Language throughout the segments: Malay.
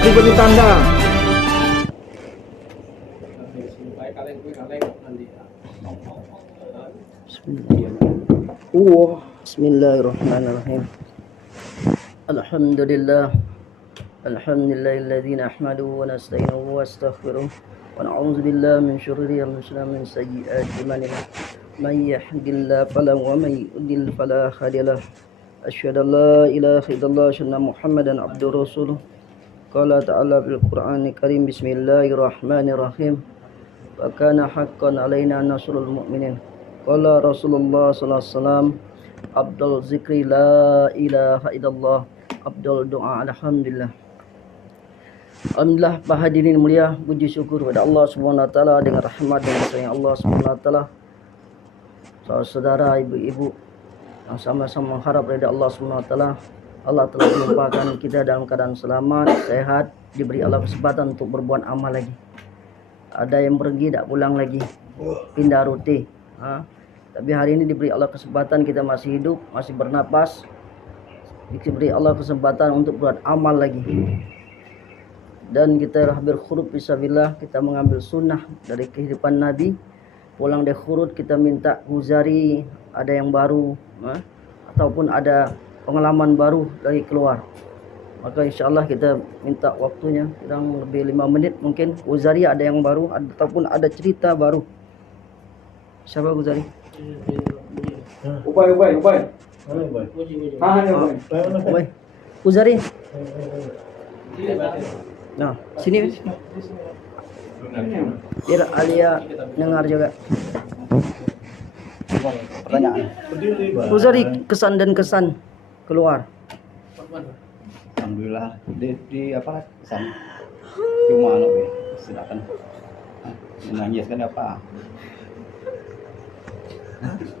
Diberi tanda. Bismillahirrahmanirrahim. Alhamdulillah. Alhamdulillahilladzi nahmaduhu wa nasta'inuhu wa nastaghfiruh wa na'udzu billahi min syururi anfusina min sayyi'ati a'malina. May yahdihillahu fala wa may yudlil fala hadiya lahu. Asyhadu an la ilaha illallah wa asyhadu anna Muhammadan abduhu rasuluh. Qala ta'ala fil Qur'anil Karim bismillahirrahmanirrahim. Wa kana haqqan 'alaina nasrul mu'minin. Qala Rasulullah sallallahu alaihi wasallam, afdal zikri la ilaha illallah, afdal doa alhamdulillah. Alhamdulillah, para hadirin mulia, puji syukur kepada Allah Subhanahu wa taala dengan rahmat dan sayang Allah Subhanahu wa taala. Saudara, ibu-ibu yang sama-sama mengharap ridha Allah Subhanahu wa taala, Allah telah menyumpahkan kita dalam keadaan selamat, sehat, diberi Allah kesempatan untuk berbuat amal lagi. Ada yang pergi tak pulang lagi, pindah rute. Tapi hari ini diberi Allah kesempatan, kita masih hidup, masih bernapas, diberi Allah kesempatan untuk buat amal lagi. Dan kita berkhurut fisabilillah, kita mengambil sunnah dari kehidupan Nabi. Pulang dari khurut kita minta huzari, ada yang baru, ataupun ada pengalaman baru dari keluar. Maka insyaAllah kita minta waktunya kurang lebih 5 menit mungkin. Huzari ada yang baru ataupun ada cerita baru. Siapa Huzari? Ubay. Ubay. Huzari. Nah, sini. Biar Alia dengar juga. Pertanyaan. Huzari, kesan dan kesan keluar. Alhamdulillah di apa kesan cuma silakan menangis kan apa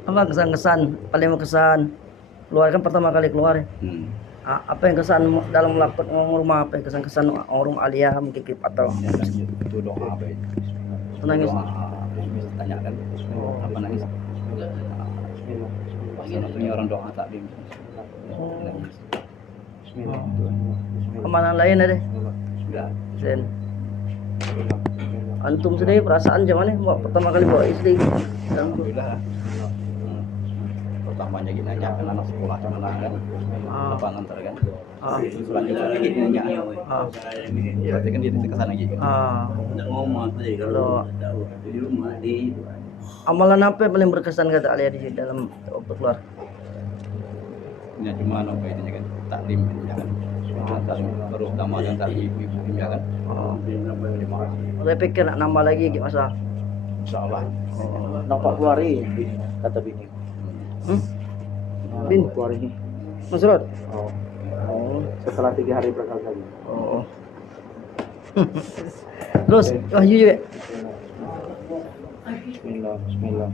Kesan-kesan paling kesan keluar kan pertama kali keluar. Apa yang kesan dalam melakukan rumah, apa yang kesan rumah Alia mungkin atau itu doa apa ya? nangis? Tanyakan apa nangis? Satu-satunya orang doa taklim. Amalan lain ada? Sudah. Sen. Antum sendiri perasaan macam mana pertama kali bawa istri? Alhamdulillah. Pertamanya kita nanya kan anak sekolah di mana kan? Apa ngantar kan? Selanjutnya lagi nanya. Berarti kan dia ke sana lagi. Kalau amalan apa yang paling berkesan kata Alia di dalam waktu keluar? Ya cuma apa itu kan taklim ya kan. Terus nama dan taklim ibu ya kan. Saya pikir nak nambah lagi gitu masa. Insyaallah. Nampak keluar ini kata bini. Bin Keluar ini. Masrud. Setelah 3 hari berkali kali. Terus wahyu juga. Bismillah.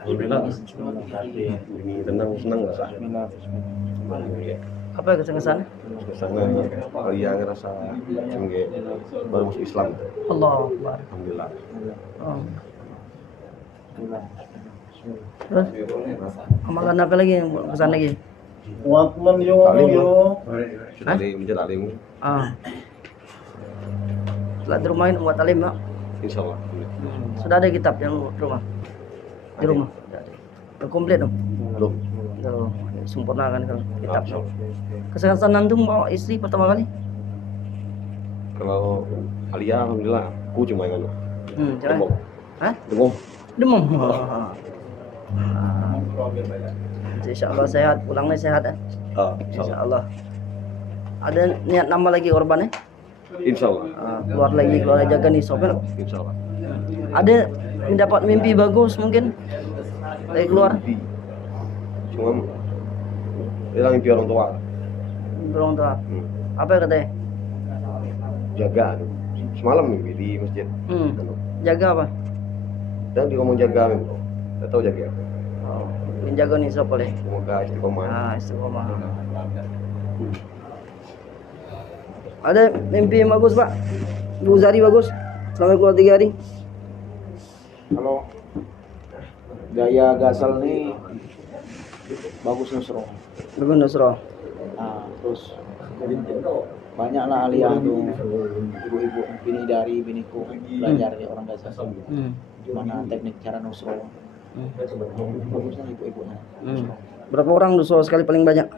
Alhamdulillah. Ini tenang senang nggak sah? Bismillah. Apa kesan-kesan? Kesannya kalian ngerasa tinggi baru masuk Islam. Allah Akbar. Alhamdulillah. Terus amalan apa lagi yang kesan lagi? Taklim, taklim. Setelah di rumah ini buat talim, Pak. Insyaallah. Sudah ada kitab yang di rumah. Di rumah. Udah komplit dong. Belum. Sempurna kan kalau kitab. Kesan antum bawa istri pertama kali? Kalau Alia alhamdulillah aku cuma yang Demam. Hah? demam. Demam. Insyaallah sehat, pulangnya sehat ya. Insyaallah. Ada niat nambah lagi korbannya? Insyaallah. Keluar jaga nih sopir. Insyaallah. Ada mendapat mimpi bagus mungkin dari keluar. Cuma hilang mimpi orang tua. Belum tahu. Apa katanya? Jaga. Semalam mimpi di masjid. Jaga apa? Dan dia ngomong jaga mimpi. Tidak tahu jaga. Menjaga nih siapa boleh? Semoga istiqomah. Istiqomah. Ada mimpi yang bagus, Pak? 2 hari bagus. Selama keluar 3 hari. Kalau gaya gasal nih bagus Nusro. Bagus Nusro. Nah, terus banyaklah aliyah tuh ibu-ibu bini dari biniku belajar ya orang Gaza gimana teknik cara nusro. Bagusnya ibu-ibunya. Berapa orang nusro sekali paling banyak?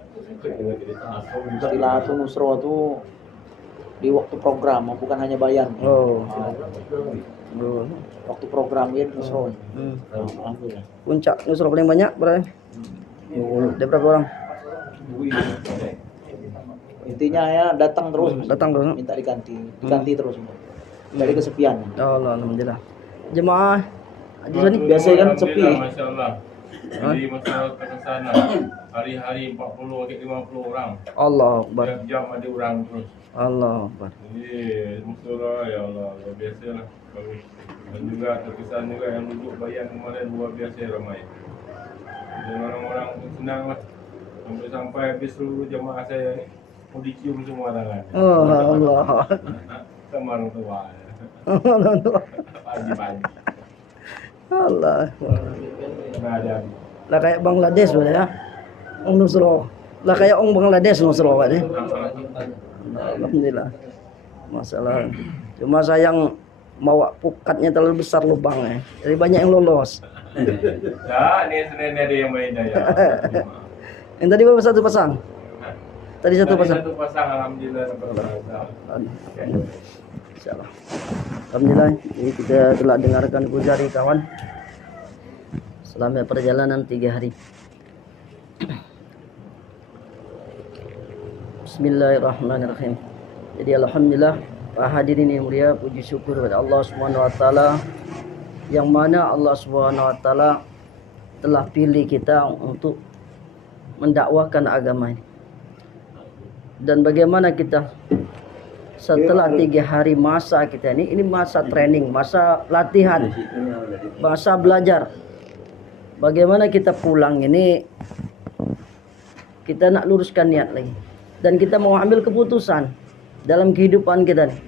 Istilah tuh nusro tuh di waktu program, bukan hanya bayan. Oh. Waktu program ya nusro. Alhamdulillah. Puncak nusro paling banyak berapa? Ada berapa orang? Intinya ya datang terus. Datang terus. Minta diganti terus. Dari kesepian. Oh, alhamdulillah. Jemaah di sini Biasanya kan sepi. Masya Allah. Jadi masyarakat ke sana hari-hari 40 ke 50 orang. Allah Akbar. Tiap jam ada orang terus. Allah Akbar. Jadi musyawarah ya Allah luar biasa lah. Bagus. Dan juga terkesan juga yang duduk bayan kemarin luar biasa ramai. Dan orang-orang senang lah. Sampai habis seluruh jemaah saya ni mau dicium semua tangan. Oh Allah. Sama orang tua. Pagi-pagi. Allah. Nah, ada. Lah kayak Bangladesh boleh ya. Nusro. Lah kayak Bangladesh nusro kan ya. Alhamdulillah. Masalah. Cuma sayang bawa pukatnya terlalu besar lubangnya. Jadi banyak yang lolos. Ya, ni Senin ada yang main daya. Yang tadi berapa satu pasang? Tadi satu pasang. Satu pasang alhamdulillah dapat pasang. Insyaallah. Alhamdulillah, ini kita telah dengarkan dari kawan selama perjalanan 3 hari. Bismillahirrahmanirrahim. Jadi alhamdulillah, para hadirin yang mulia, puji syukur kepada Allah Subhanahu wa taala yang mana Allah Subhanahu wa taala telah pilih kita untuk mendakwahkan agama ini. Dan bagaimana kita setelah 3 hari masa kita ini masa training, masa latihan, masa belajar. Bagaimana kita pulang ini kita nak luruskan niat lagi. Dan kita mau ambil keputusan dalam kehidupan kita nih.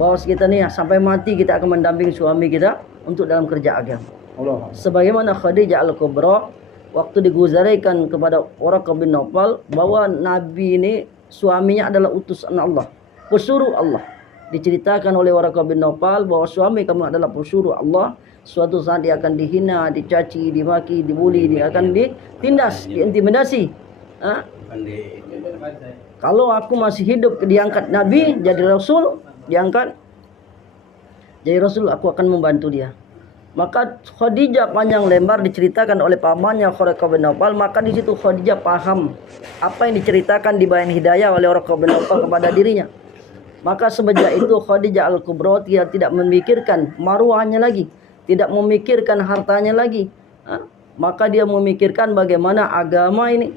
Bahwa kita nih sampai mati kita akan mendampingi suami kita untuk dalam kerja agama. Sebagaimana Khadijah Al-Kubra waktu diguzarikan kepada Waraqah bin Nawfal bahwa Nabi ini suaminya adalah utusan Allah, pesuruh Allah. Diceritakan oleh Waraqah bin Nawfal bahwa suami kamu adalah pesuruh Allah. Suatu saat dia akan dihina, dicaci, dimaki, dibuli, dia akan ditindas, diintimidasi. Kalau aku masih hidup diangkat Nabi, jadi Rasul, diangkat jadi Rasul, aku akan membantu dia. Maka Khadijah panjang lebar diceritakan oleh pamannya Waraqah bin Nawfal. Maka di situ Khadijah paham apa yang diceritakan di bayan hidayah oleh Waraqah bin Nawfal kepada dirinya. Maka semenjak itu Khadijah Al-Kubra dia tidak memikirkan maruahnya lagi, tidak memikirkan hartanya lagi. Maka dia memikirkan bagaimana agama ini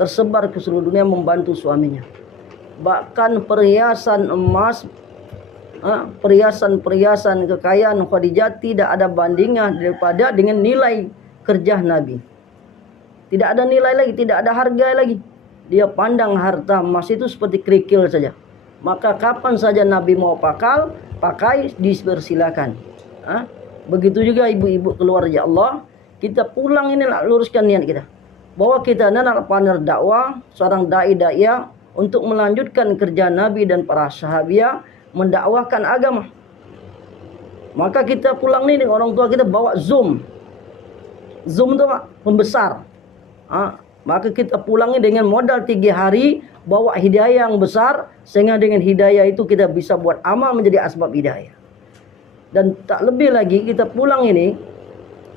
tersebar ke seluruh dunia, membantu suaminya. Bahkan perhiasan emas, perhiasan kekayaan Khadijah tidak ada bandingnya daripada dengan nilai kerja Nabi. Tidak ada nilai lagi, tidak ada harga lagi. Dia pandang harta emas itu seperti kerikil saja. Maka kapan saja Nabi mau pakai dipersilakan. Begitu juga ibu-ibu keluarga Allah, kita pulang ini nak luruskan niat kita. Bahwa kita nak partner dakwah, seorang dai-dai untuk melanjutkan kerja Nabi dan para sahabat mendakwahkan agama. Maka kita pulang nih dengan orang tua kita bawa Zoom. Zoom itu Pak, pembesar. Maka kita pulangnya dengan modal 3 hari, bawa hidayah yang besar, sehingga dengan hidayah itu kita bisa buat amal menjadi asbab hidayah. Dan tak lebih lagi kita pulang ini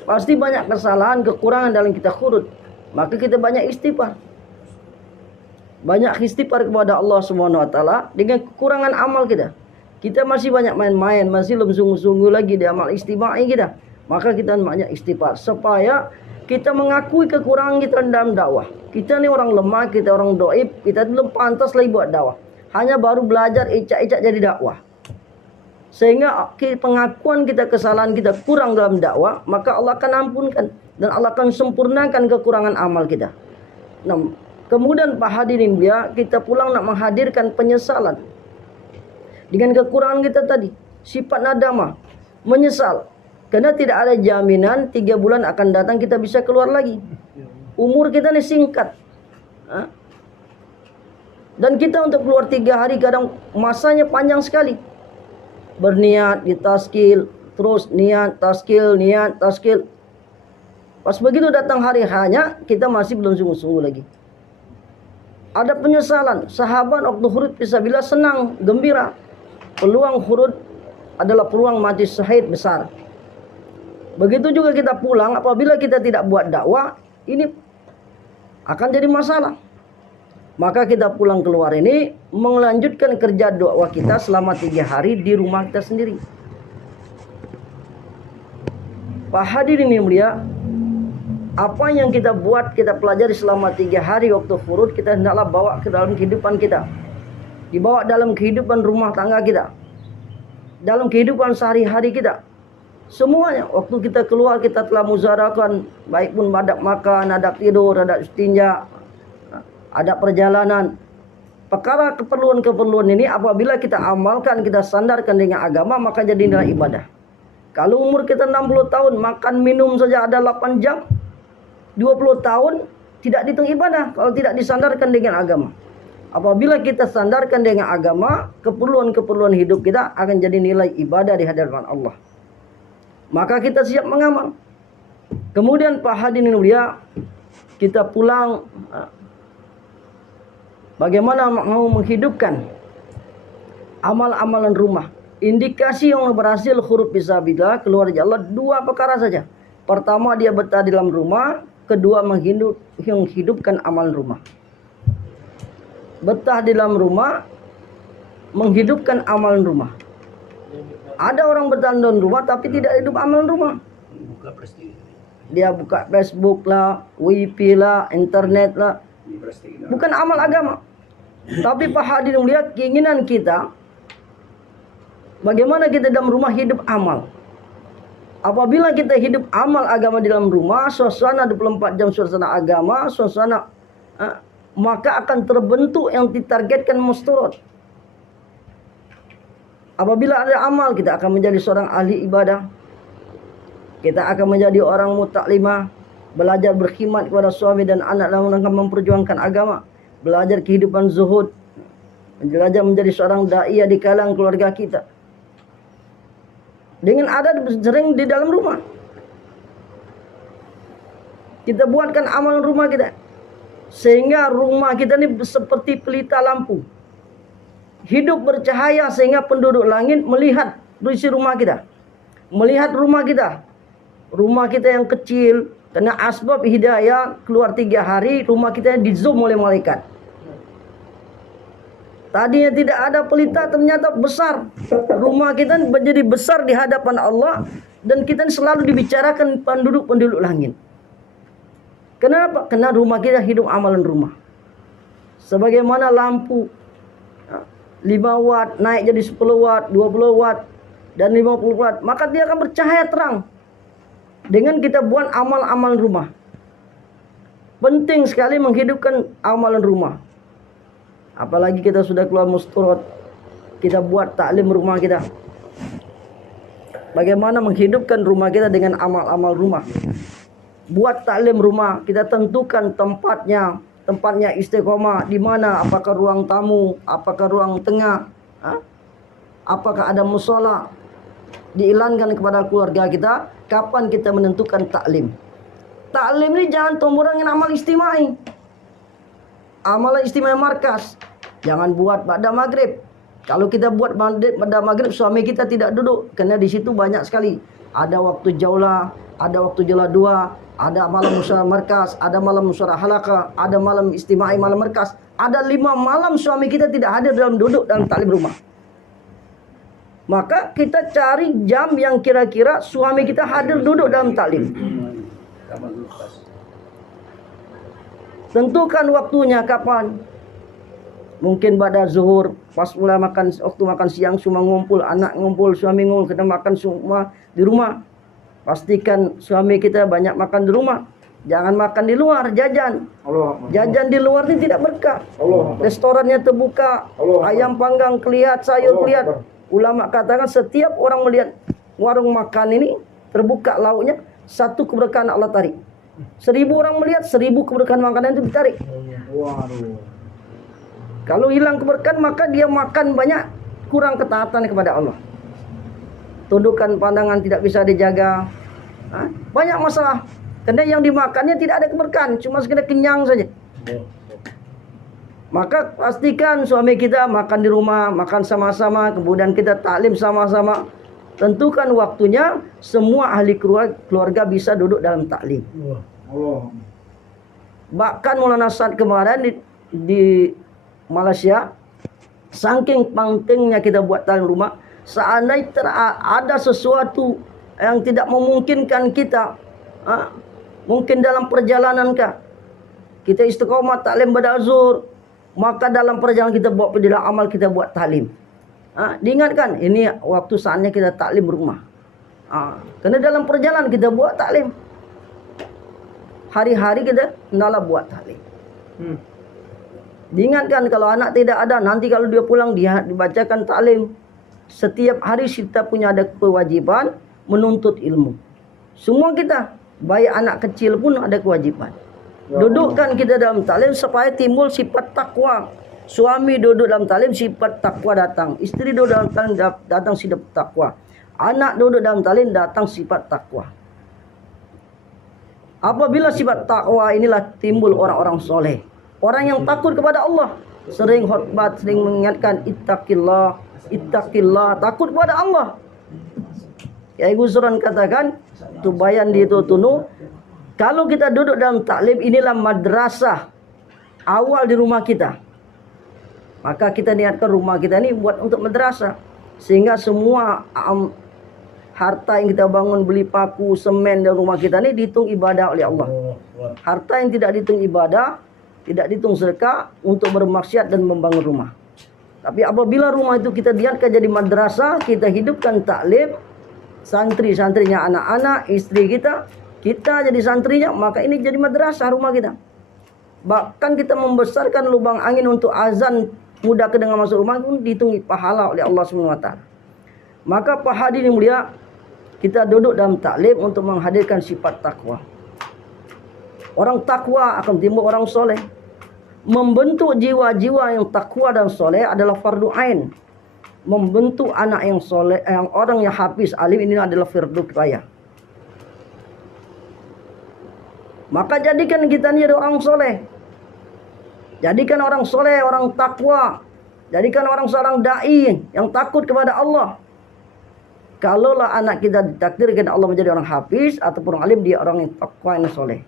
pasti banyak kesalahan, kekurangan dalam kita khurut. Maka kita banyak istighfar. Banyak istighfar kepada Allah Subhanahu wa taala dengan kekurangan amal kita. Kita masih banyak main-main, masih belum sungguh-sungguh lagi di amal istimewa kita. Maka kita banyak istighfar supaya kita mengakui kekurangan kita dalam dakwah. Kita ni orang lemah, kita orang doib, kita belum pantas lagi buat dakwah. Hanya baru belajar icak-icak jadi dakwah. Sehingga pengakuan kita, kesalahan kita kurang dalam dakwah, maka Allah akan ampunkan dan Allah akan sempurnakan kekurangan amal kita. Nah, kemudian Pak hadirin dia, kita pulang nak menghadirkan penyesalan dengan kekurangan kita tadi, sifat nadamah, menyesal. Karena tidak ada jaminan 3 bulan akan datang kita bisa keluar lagi. Umur kita ini singkat. Dan kita untuk keluar 3 hari kadang masanya panjang sekali. Berniat, ditaskil, terus niat, taskil, niat, taskil. Pas begitu datang hari hanya, kita masih belum sungguh-sungguh lagi. Ada penyesalan. Sahabat waktu khurud fisabilillah senang, gembira. Peluang khurud adalah peluang mati syahid besar. Begitu juga kita pulang, apabila kita tidak buat dakwah, ini akan jadi masalah. Maka kita pulang keluar ini melanjutkan kerja dakwah kita selama 3 hari di rumah kita sendiri. Pak hadirin ini mulia, apa yang kita buat, kita pelajari selama 3 hari waktu furud, kita hendaklah bawa ke dalam kehidupan kita. Dibawa dalam kehidupan rumah tangga kita, dalam kehidupan sehari-hari kita. Semuanya, waktu kita keluar kita telah muzarakan, baik pun adab makan, adab tidur, adab istinja, ada perjalanan. Perkara keperluan-keperluan ini apabila kita amalkan, kita sandarkan dengan agama, maka jadi nilai ibadah. Kalau umur kita 60 tahun, makan minum saja ada 8 jam, 20 tahun tidak dihitung ibadah kalau tidak disandarkan dengan agama. Apabila kita sandarkan dengan agama, keperluan-keperluan hidup kita akan jadi nilai ibadah di hadapan Allah. Maka kita siap mengamal. Kemudian Pak hadirin mulia, kita pulang. Bagaimana mau menghidupkan amal-amalan rumah? Indikasi yang berhasil khurud fisabilillah keluar dari Allah 2 perkara saja. Pertama, dia betah di dalam rumah. Kedua, menghidupkan amalan rumah. Betah di dalam rumah, menghidupkan amalan rumah. Ada orang betah di dalam rumah tapi tidak hidup amalan rumah. Dia buka Facebook lah, WiFi lah, internet lah. Bukan amal agama. Tapi Pak hadirin lihat keinginan kita, bagaimana kita dalam rumah hidup amal. Apabila kita hidup amal agama di dalam rumah, suasana 24 jam suasana agama, suasana maka akan terbentuk yang ditargetkan musturot. Apabila ada amal, kita akan menjadi seorang ahli ibadah. Kita akan menjadi orang mutaklimah, belajar berkhidmat kepada suami dan anak dalam rangka memperjuangkan agama, belajar kehidupan zuhud, belajar menjadi seorang dai di kalangan keluarga kita. Dengan adat sering di dalam rumah. Kita buatkan amal rumah kita. Sehingga rumah kita ini seperti pelita lampu. Hidup bercahaya sehingga penduduk langit melihat isi rumah kita. Melihat rumah kita. Rumah kita yang kecil, karena asbab hidayah keluar 3 hari, rumah kita di zoom oleh malaikat. Tadinya tidak ada pelita, ternyata besar. Rumah kita menjadi besar di hadapan Allah. Dan kita selalu dibicarakan penduduk-penduduk langit. Kenapa? Karena rumah kita hidup amalan rumah. Sebagaimana lampu 5 watt naik jadi 10 watt, 20 watt, dan 50 watt. Maka dia akan bercahaya terang. Dengan kita buat amal-amal rumah. Penting sekali menghidupkan amalan rumah. Apalagi kita sudah keluar musturot, kita buat taklim rumah kita. Bagaimana menghidupkan rumah kita dengan amal-amal rumah. Buat taklim rumah, kita tentukan tempatnya istiqomah di mana, apakah ruang tamu, apakah ruang tengah, apakah ada musola. Diiklankan kepada keluarga kita, kapan kita menentukan taklim. Taklim ini jangan tomborangin amal istimai. Amalan istimewa markas. Jangan buat pada maghrib. Kalau kita buat pada maghrib, suami kita tidak duduk. Karena di situ banyak sekali. Ada waktu jaulah, ada waktu jaulah 2, ada malam musyawarah markas, ada malam musyawarah halaqah, ada malam istimai malam markas. Ada 5 malam suami kita tidak hadir dalam duduk dalam taklim rumah. Maka kita cari jam yang kira-kira suami kita hadir duduk dalam taklim. Tentukan waktunya kapan. Mungkin pada zuhur, pas mulai makan, waktu makan siang semua ngumpul, anak ngumpul, suami ngumpul, kita makan semua di rumah. Pastikan suami kita banyak makan di rumah. Jangan makan di luar, jajan. Jajan di luar ini tidak berkah. Restorannya terbuka, ayam panggang kelihat, sayur kelihat. Ulama katakan setiap orang melihat warung makan ini terbuka lauknya, 1 keberkahan Allah tarik. 1000 orang melihat, 1000 keberkahan makanan itu ditarik. Kalau hilang keberkahan maka dia makan banyak, kurang ketaatan kepada Allah. Tundukan pandangan tidak bisa dijaga. Banyak masalah. Karena yang dimakannya tidak ada keberkahan, cuma sekedar kenyang saja. Maka pastikan suami kita makan di rumah, makan sama-sama, kemudian kita taklim sama-sama. Tentukan waktunya, semua ahli keluarga bisa duduk dalam taklim. Bahkan Maulana Sa'ad kemarin di Malaysia, saking pentingnya kita buat taklim rumah, seandainya ada sesuatu yang tidak memungkinkan kita, mungkin dalam perjalanan kah, kita istiqomah taklim pada zuhur, maka dalam perjalanan kita buat dalam amal kita buat taklim. Diingatkan ini waktu saatnya kita taklim rumah. Karena dalam perjalanan kita buat taklim. Hari-hari kita hendaklah buat taklim. Diingatkan kalau anak tidak ada, nanti kalau dia pulang dia dibacakan taklim. Setiap hari kita punya ada kewajiban menuntut ilmu. Semua kita, baik anak kecil pun ada kewajiban. Dudukkan kita dalam taklim supaya timbul sifat takwa. Suami duduk dalam taklim, sifat takwa datang. Istri duduk dalam taklim, datang sifat takwa. Anak duduk dalam taklim, datang sifat takwa. Apabila sifat takwa inilah timbul orang-orang soleh, orang yang takut kepada Allah, sering khutbah, sering mengingatkan ittaqillah, ittaqillah, takut kepada Allah. Kiai Gusron katakan, tu bayan di itu tunu, kalau kita duduk dalam taklim, inilah madrasah awal di rumah kita. Maka kita niatkan rumah kita ini buat untuk madrasah, sehingga semua harta yang kita bangun, beli paku, semen dalam rumah kita ini dihitung ibadah oleh Allah. Harta yang tidak dihitung ibadah, tidak dihitung sedekah untuk bermaksiat dan membangun rumah. Tapi apabila rumah itu kita niatkan jadi madrasah, kita hidupkan taklim, santri-santrinya anak-anak, istri kita jadi santrinya, maka ini jadi madrasah rumah kita. Bahkan kita membesarkan lubang angin untuk azan mudah kedengar masuk rumah pun dihitung pahala oleh Allah SWT. Maka Pak hadirin mulia, kita duduk dalam taklim untuk menghadirkan sifat takwa. Orang takwa akan timbul orang soleh. Membentuk jiwa-jiwa yang takwa dan soleh adalah fardu ain. Membentuk anak yang soleh, yang orang yang hafiz alim, ini adalah fardu kifayah. Maka jadikan kita ini orang soleh. Jadikan orang soleh, orang takwa. Jadikan orang seorang da'i yang takut kepada Allah. Kalaulah anak kita ditakdirkan Allah menjadi orang hafiz ataupun orang alim, dia orang yang takwa, yang soleh.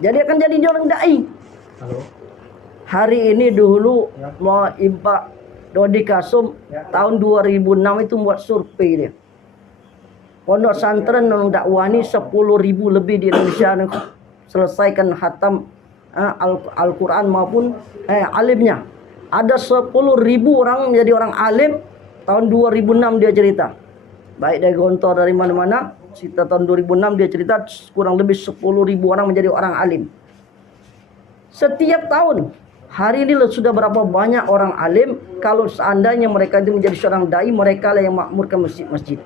Jadi akan jadi dia orang da'i. Hari ini dulu mau impak Dodi Kasum tahun 2006 itu buat survei dia. Pondok santren yang dakwah ini 10.000 lebih di Indonesia selesaikan khatam Al-Quran maupun alimnya. Ada 10.000 orang menjadi orang alim tahun 2006 dia cerita. Baik dari Gontor dari mana-mana, cerita tahun 2006 dia cerita kurang lebih 10.000 orang menjadi orang alim. Setiap tahun, hari ini sudah berapa banyak orang alim, kalau seandainya mereka itu menjadi seorang dai, mereka lah yang makmurkan masjid-masjid.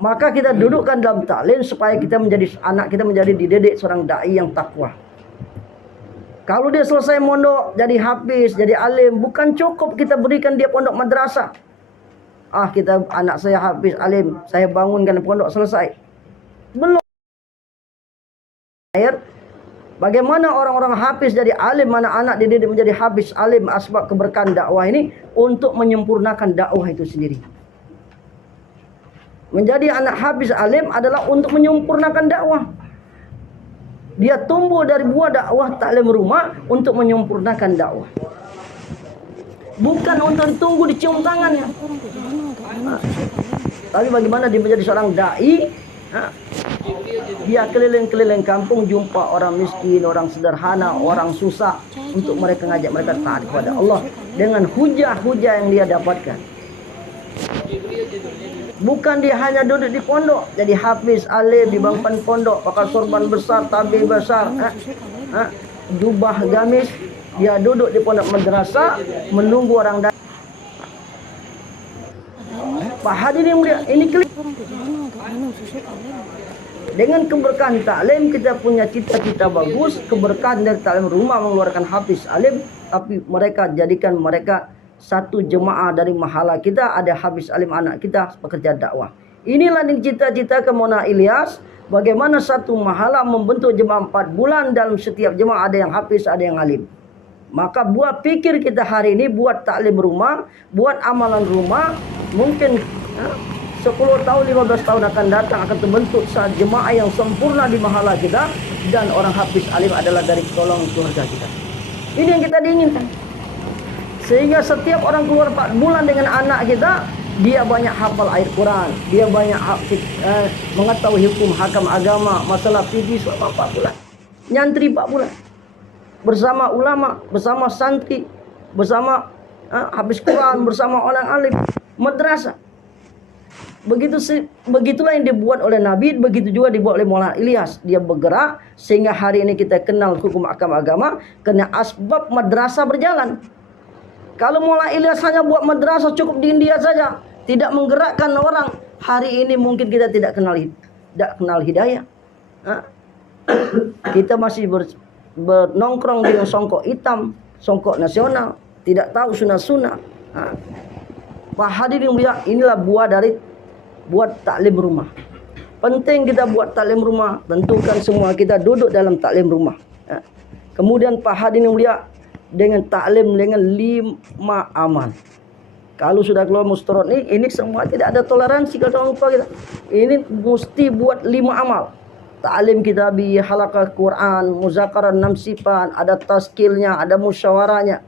Maka kita dudukkan dalam taklim supaya kita menjadi anak kita menjadi dididik seorang dai yang takwa. Kalau dia selesai mondok jadi hafiz, jadi alim, bukan cukup kita berikan dia pondok madrasah. Kita anak saya hafiz alim, saya bangunkan pondok selesai. Belum. Bagaimana orang-orang hafiz jadi alim, anak-anak dididik menjadi hafiz alim, asbab keberkahan dakwah ini untuk menyempurnakan dakwah itu sendiri. Menjadi anak hafiz alim adalah untuk menyempurnakan dakwah. Dia tumbuh dari buah dakwah taklim rumah untuk menyempurnakan dakwah. Bukan untuk ditunggu dicium tangannya. Tapi bagaimana dia menjadi seorang dai? Dia keliling-keliling kampung, jumpa orang miskin, orang sederhana, orang susah, untuk mereka ngajak mereka taat kepada Allah dengan hujah-hujah yang dia dapatkan. Bukan dia hanya duduk di pondok jadi hafiz alim di bangpan pondok, pakai sorban besar, tabir besar, jubah gamis. Dia duduk di pondok madrasah menunggu orang datang. Pak hadirin mulia, ini dengan keberkahan taklim kita punya cita-cita bagus, keberkahan dari taklim rumah mengeluarkan hafiz alim, tapi mereka jadikan mereka satu jemaah dari mahala kita, ada hafiz alim anak kita pekerja dakwah. Inilah cita-cita Mona Ilyas, bagaimana satu mahala membentuk jemaah 4 bulan, dalam setiap jemaah ada yang hafiz, ada yang alim. Maka buat pikir kita hari ini, buat taklim rumah, buat amalan rumah, mungkin 10 tahun, 15 tahun akan datang akan terbentuk saat jemaah yang sempurna di mahala kita, dan orang hafiz alim adalah dari golongan keluarga kita. Ini yang kita diinginkan. Sehingga setiap orang keluar 4 bulan dengan anak kita, dia banyak hafal ayat Quran, dia banyak mengetahui hukum hakam agama, masalah fikih selama 4 bulan. Nyantri 4 bulan. Bersama ulama, bersama santri, bersama habis Quran, bersama orang alim, madrasah. Begitulah yang dibuat oleh Nabi, begitu juga dibuat oleh Maulana Ilyas. Dia bergerak sehingga hari ini kita kenal hukum hakam agama karena asbab madrasah berjalan. Kalau Maulana Ilyas hanya buat madrasah cukup di India saja, tidak menggerakkan orang, hari ini mungkin kita tidak kenal hidayah. Kita masih bernongkrong dengan songkok hitam, songkok nasional, tidak tahu sunnah-sunnah. Pak hadirin mulia, inilah buat taklim rumah. Penting kita buat taklim rumah, tentukan semua kita duduk dalam taklim rumah. Kemudian Pak hadirin mulia, dengan taklim dengan 5 amal. Kalau sudah keluar mustorot ini semua tidak ada toleransi kalau lupa kita. Ini mesti buat 5 amal. Ta'lim kitabi, halaqah Quran, muzakarah 6 sifat, ada taskilnya, ada musyawarahnya.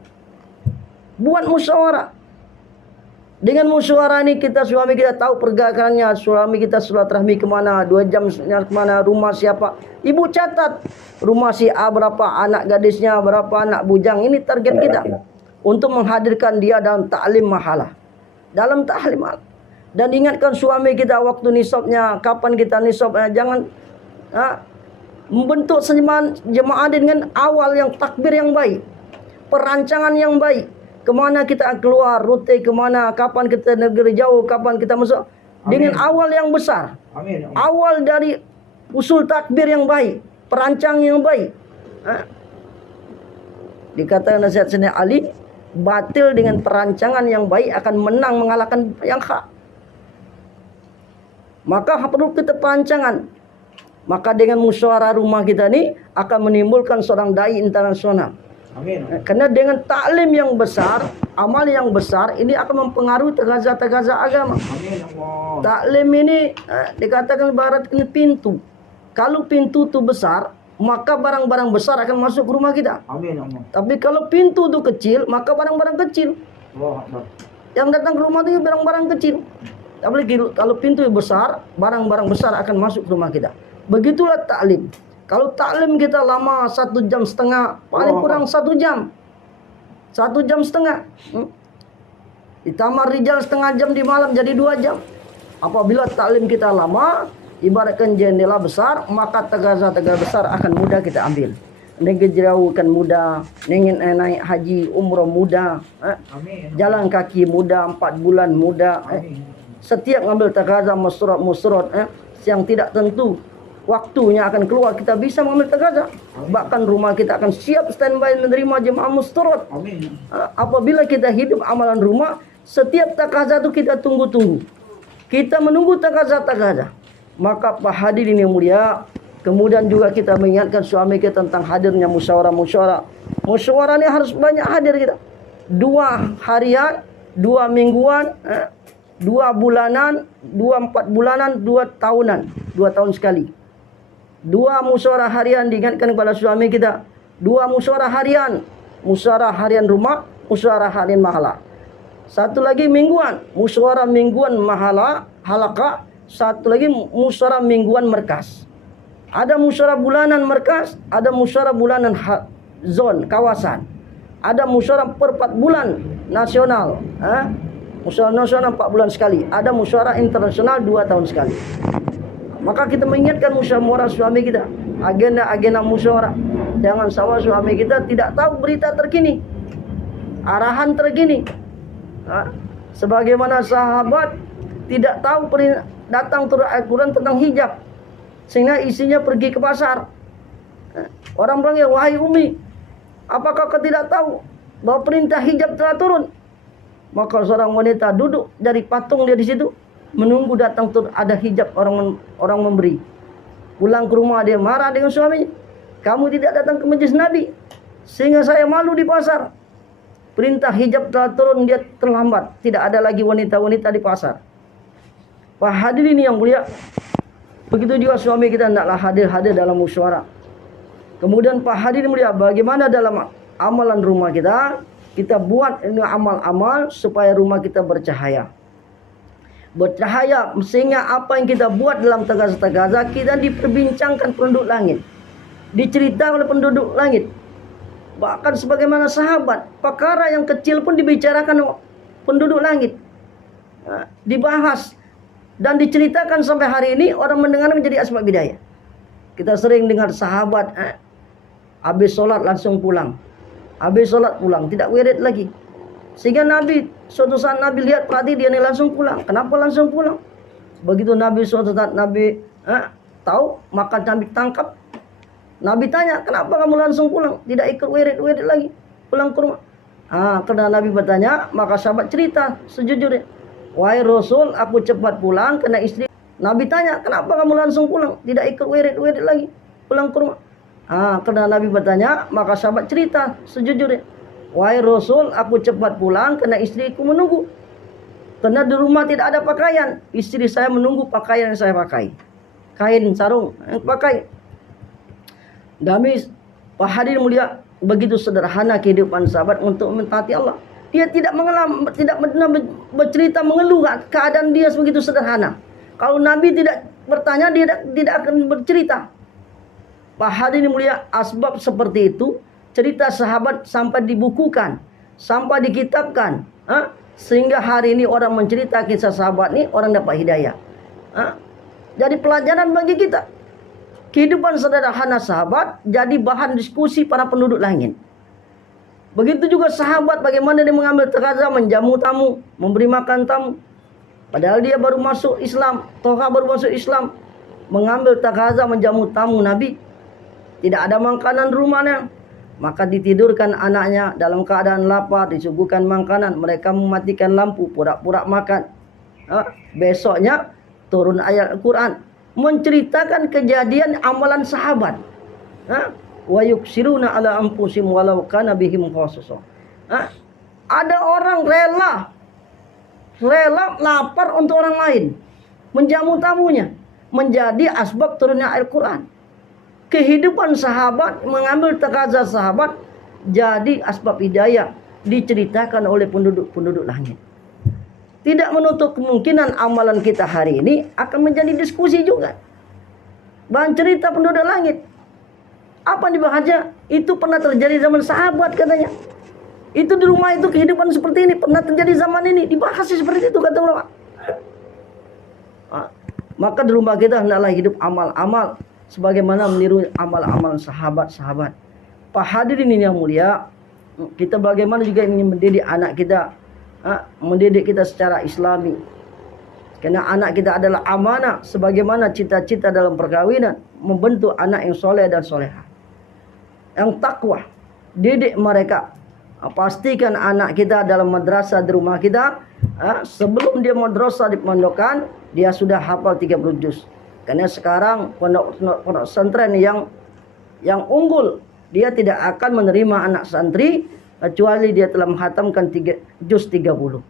Buat musyawarah. Dengan musyawarah ini kita suami kita tahu pergerakannya, suami kita silaturahmi kemana, 2 jam kemana, rumah siapa. Ibu catat rumah si A berapa, anak gadisnya berapa, anak bujang. Ini target kita untuk menghadirkan dia dalam taklim mahala, dalam taklim mahala. Dan ingatkan suami kita waktu nisabnya, kapan kita nisabnya. Jangan membentuk jemaah dengan awal yang takbir yang baik, perancangan yang baik. Kemana kita keluar, rute kemana, kapan kita negeri jauh, kapan kita masuk. Dengan awal yang besar. Amin. Awal dari usul takbir yang baik, perancang yang baik. Dikatakan nasihat Sayyidina Ali, batil dengan perancangan yang baik akan menang mengalahkan yang hak. Maka perlu kita perancangan. Maka dengan musyawarah rumah kita ini akan menimbulkan seorang dai internasional. Amin. Karena dengan taklim yang besar, amal yang besar, ini akan mempengaruhi tagaza-tagaza agama. Amin Allah. Taklim ini dikatakan barat ini pintu. Kalau pintu itu besar, maka barang-barang besar akan masuk ke rumah kita. Amin Allah. Tapi kalau pintu itu kecil, maka barang-barang kecil Allah Akbar. yang datang ke rumah itu barang-barang kecil. Tapi kalau pintu besar, barang-barang besar akan masuk ke rumah kita. Begitulah taklim. Kalau taklim kita lama 1,5 jam, paling kurang 1 jam. 1,5 jam. Ditambah rijal setengah jam di malam jadi 2 jam. Apabila taklim kita lama, ibaratkan jendela besar, maka tagaza-tagaza besar akan mudah kita ambil. Negeri jauh kan mudah, ingin naik haji, umroh mudah, jalan kaki mudah, 4 bulan mudah. Setiap ngambil tagaza musyarat yang tidak tentu waktunya akan keluar, kita bisa mengambil tagaza. Bahkan rumah kita akan siap standby menerima jemaah musyarat. Apabila kita hidup amalan rumah, setiap tagaza itu kita tunggu-tunggu. Kita menunggu tagaza-tagaza. Maka Pak hadirin yang mulia, kemudian juga kita mengingatkan suami kita tentang hadirnya musyawarah. Musyawarah ini harus banyak hadir kita. 2 harian, 2 mingguan, 2 bulanan, 2 4 bulanan, 2 tahunan, 2 tahun sekali. 2 musyawarah harian diingatkan kepada suami kita. 2 musyawarah harian rumah, musyawarah harian mahala. 1 lagi mingguan, musyawarah mingguan mahala, halaqah. 1 lagi musyawarah mingguan markas. Ada musyawarah bulanan markas, ada musyawarah bulanan zon, kawasan. Ada musyawarah per 4 bulan nasional. Musyawarah nasional 4 bulan sekali. Ada musyawarah internasional 2 tahun sekali. Maka kita mengingatkan musyawarah suami kita, agenda-agenda musyawarah. Jangan sampai suami kita tidak tahu berita terkini, arahan terkini. Sebagaimana sahabat tidak tahu datang turun Al-Quran tentang hijab, sehingga isinya pergi ke pasar. Orang bilang, ya wahai Umi, apakah kau tidak tahu bahwa perintah hijab telah turun? Maka seorang wanita duduk dari patung dia di situ, menunggu datang turun ada hijab orang memberi. Pulang ke rumah dia marah dengan suaminya, kamu tidak datang ke majelis Nabi, sehingga saya malu di pasar. Perintah hijab telah turun, dia terlambat, tidak ada lagi wanita-wanita di pasar. Pak hadirin yang mulia, begitu juga suami kita hendaklah hadir dalam musyawarah. Kemudian Pak hadirin mulia, bagaimana dalam amalan rumah kita? Kita buat ini amal-amal supaya rumah kita bercahaya. Bercahaya sehingga apa yang kita buat dalam tagaza-tagaza kita diperbincangkan penduduk langit, diceritakan oleh penduduk langit. Bahkan sebagaimana sahabat, perkara yang kecil pun dibicarakan penduduk langit, dibahas dan diceritakan sampai hari ini. Orang mendengar menjadi asbab hidayah. Kita sering dengar sahabat habis sholat langsung pulang, habis sholat pulang, tidak wirid lagi. Sehingga Nabi suatu saat Nabi lihat perhati dia ini langsung pulang. Kenapa langsung pulang? Begitu Nabi suatu saat Nabi tahu, maka Nabi tangkap. Nabi tanya, kenapa kamu langsung pulang? Tidak ikut wirid lagi, pulang ke rumah. Karena Nabi bertanya, maka sahabat cerita sejujurnya, wahai Rasul, aku cepat pulang karena istri. Nabi tanya, kenapa kamu langsung pulang? Tidak ikut wirid lagi, pulang ke rumah. Karena Nabi bertanya, maka sahabat cerita sejujurnya, wahai Rasul, aku cepat pulang karena istriku menunggu. Karena di rumah tidak ada pakaian, istri saya menunggu pakaian yang saya pakai, kain sarung yang pakai. Dami Pak hadirin mulia, begitu sederhana kehidupan sahabat untuk mentaati Allah. Dia tidak pernah bercerita mengeluh keadaan dia begitu sederhana. Kalau Nabi tidak bertanya, dia tidak akan bercerita. Pak hadirin mulia, asbab seperti itu, cerita sahabat sampai dibukukan, sampai dikitabkan, sehingga hari ini orang mencerita kisah sahabat ini, orang dapat hidayah. Jadi pelajaran bagi kita. Kehidupan sederhana sahabat jadi bahan diskusi para penduduk langit. Begitu juga sahabat bagaimana dia mengambil takaza, menjamu tamu, memberi makan tamu. Padahal dia baru masuk Islam, Toha baru masuk Islam, mengambil takaza, menjamu tamu Nabi. Tidak ada makanan rumahnya, maka ditidurkan anaknya dalam keadaan lapar, disuguhkan makanan. Mereka mematikan lampu, pura-pura makan. Besoknya turun ayat Al-Quran menceritakan kejadian amalan sahabat. Wa yuksiruna ala anfusihim walau kana bihim khasasa. Ada orang rela lapar untuk orang lain, menjamu tamunya, menjadi asbab turunnya Al-Quran. Kehidupan sahabat, mengambil takaza sahabat jadi asbab hidayah, diceritakan oleh penduduk langit. Tidak menutup kemungkinan amalan kita hari ini akan menjadi diskusi juga. Bahan cerita penduduk langit. Apa dibahasnya? Itu pernah terjadi zaman sahabat katanya. Itu di rumah itu kehidupan seperti ini pernah terjadi zaman ini. Dibahas seperti itu kata ulama. Maka di rumah kita hendaklah hidup amal-amal sebagaimana meniru amal-amal sahabat-sahabat. Pak hadirin ini yang mulia, kita bagaimana juga ingin mendidik anak kita, mendidik kita secara Islami. Karena anak kita adalah amanah, sebagaimana cita-cita dalam perkawinan, membentuk anak yang soleh dan soleha, yang takwa. Didik mereka. Pastikan anak kita dalam madrasah di rumah kita, sebelum dia madrasah di pondokan, dia sudah hafal 30 juz. Karena sekarang pondok pesantren yang unggul, dia tidak akan menerima anak santri kecuali dia telah menghatamkan juz 30.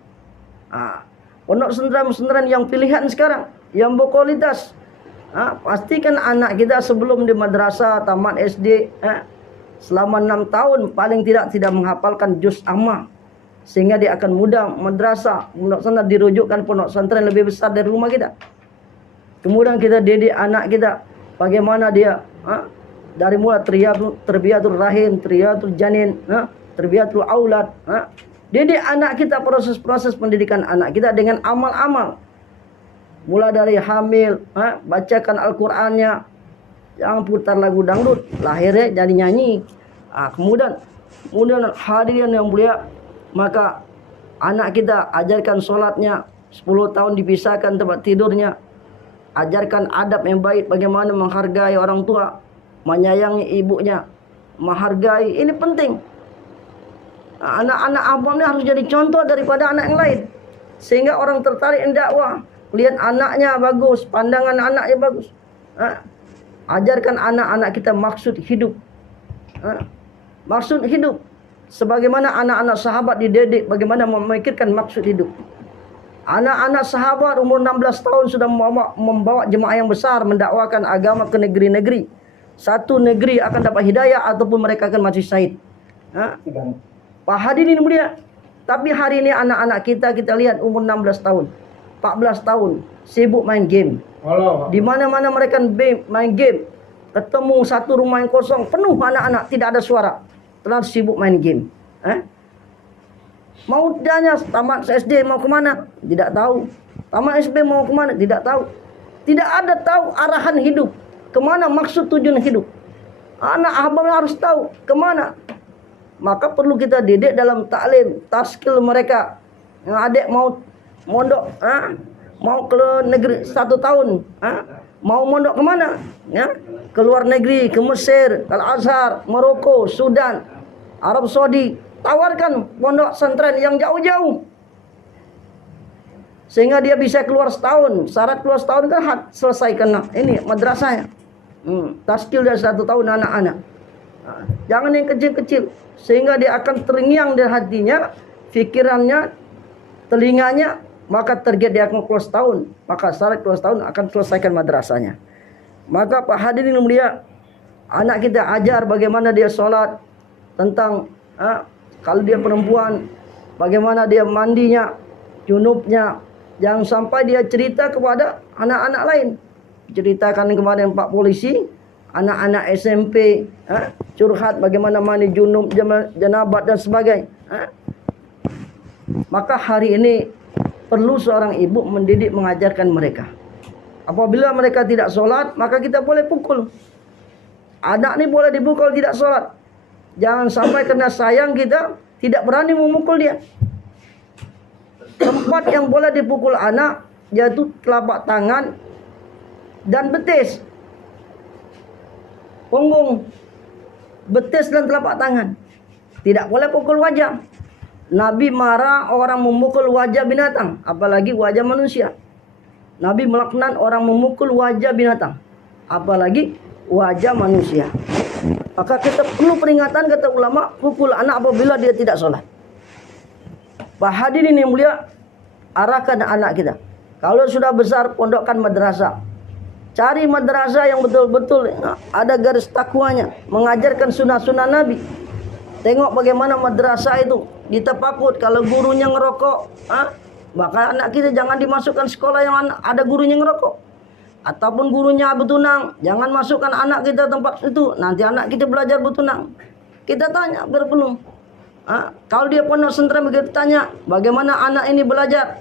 Pondok pesantren yang pilihan sekarang, yang berkualitas, pastikan anak kita sebelum di madrasah tamat SD, selama 6 tahun paling tidak menghafalkan juz amma, sehingga dia akan mudah madrasah. Pondok sana dirujukkan pondok pesantren lebih besar dari rumah kita. Kemudian kita didik anak kita bagaimana dia dari mulai terbiatul rahim, terbiatul janin, terbiatul aulad. Didik anak kita, proses pendidikan anak kita dengan amal-amal. Mulai dari hamil, bacakan Al-Qur'annya, jangan putar lagu dangdut, lahirnya jadi nyanyi. Kemudian hadirin yang mulia, maka anak kita ajarkan sholatnya, 10 tahun dipisahkan tempat tidurnya. Ajarkan adab yang baik, bagaimana menghargai orang tua, menyayangi ibunya, menghargai. Ini penting. Anak-anak abang ini harus jadi contoh daripada anak yang lain, sehingga orang tertarik dakwah. Lihat anaknya bagus, pandangan anaknya bagus. Ajarkan anak-anak kita maksud hidup. Maksud hidup. Sebagaimana anak-anak sahabat dididik bagaimana memikirkan maksud hidup. Anak-anak sahabat umur 16 tahun sudah membawa jemaah yang besar mendakwakan agama ke negeri-negeri. Satu negeri akan dapat hidayah ataupun mereka akan mati syahid. Pak hadirin mulia. Tapi hari ini anak-anak kita lihat umur 16 tahun, 14 tahun sibuk main game. Di mana-mana mereka main game. Ketemu satu rumah yang kosong, penuh anak-anak, tidak ada suara. Terlalu sibuk main game. Mau tanya tamat SD mau kemana? Tidak tahu. Tamat SMP mau kemana? Tidak tahu. Tidak ada tahu arahan hidup. Kemana maksud tujuan hidup. Anak abang harus tahu kemana. Maka perlu kita didik dalam taklim, taskil mereka. Yang adik mau mondok, mau ke negeri 1 tahun, mau mondok kemana? Ke luar negeri, ke Mesir, Al-Azhar, Maroko, Sudan, Arab Saudi. Tawarkan pondok pesantren yang jauh-jauh, sehingga dia bisa keluar setahun. Syarat keluar setahun kan selesaikan ini madrasahnya. Taskil dari 1 tahun anak-anak. Jangan yang kecil-kecil, sehingga dia akan terngiang di hatinya, pikirannya, telinganya. Maka target dia akan keluar setahun. Maka syarat keluar setahun akan selesaikan madrasahnya. Maka Pak hadirin mulia, anak kita ajar bagaimana dia sholat, tentang kalau dia perempuan, bagaimana dia mandinya, junubnya. Jangan sampai dia cerita kepada anak-anak lain. Ceritakan kepada Pak polisi, anak-anak SMP, curhat bagaimana mandi junub, janabat dan sebagainya. Maka hari ini perlu seorang ibu mendidik, mengajarkan mereka. Apabila mereka tidak sholat, maka kita boleh pukul. Anak ini boleh dipukul tidak sholat. Jangan sampai karena sayang kita tidak berani memukul dia. Tempat yang boleh dipukul anak yaitu telapak tangan dan betis. Punggung, betis dan telapak tangan. Tidak boleh pukul wajah. Nabi marah orang memukul wajah binatang, apalagi wajah manusia. Nabi melaknat orang memukul wajah binatang, apalagi wajah manusia. Maka kita perlu peringatan, kata ulama, pukul anak apabila dia tidak sholat. Pak hadirin yang mulia, arahkan anak kita. Kalau sudah besar, pondokkan madrasah. Cari madrasah yang betul-betul ada garis takwanya, mengajarkan sunnah-sunnah Nabi. Tengok bagaimana madrasah itu ditepakut. Kalau gurunya ngerokok, maka anak kita jangan dimasukkan sekolah yang ada gurunya ngerokok. Ataupun gurunya betunang, jangan masukkan anak kita tempat itu. Nanti anak kita belajar betunang. Kita tanya berpenuh. Kalau dia pondok pesantren, kita tanya bagaimana anak ini belajar.